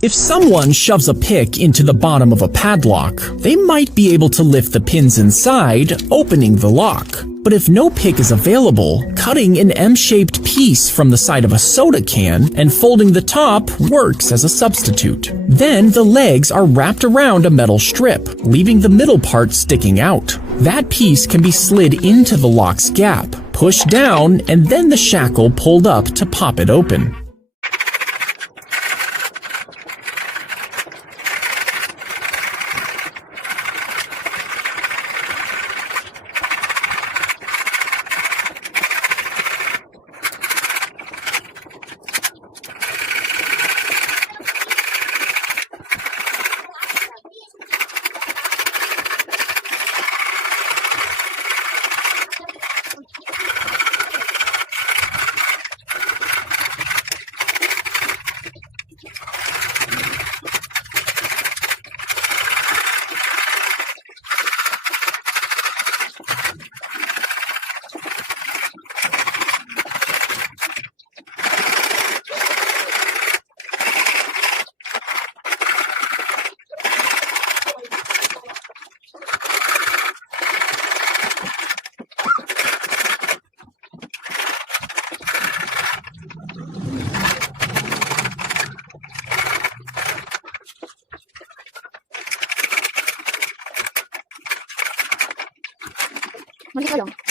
If someone shoves a pick into the bottom of a padlock, they might be able to lift the pins inside, opening the lock. But if no pick is available, cutting an M-shaped piece from the side of a soda can and folding the top works as a substitute. Then the legs are wrapped around a metal strip, leaving the middle part sticking out. That piece can be slid into the lock's gap, pushed down, and then the shackle pulled up to pop it open. Muli ka lang.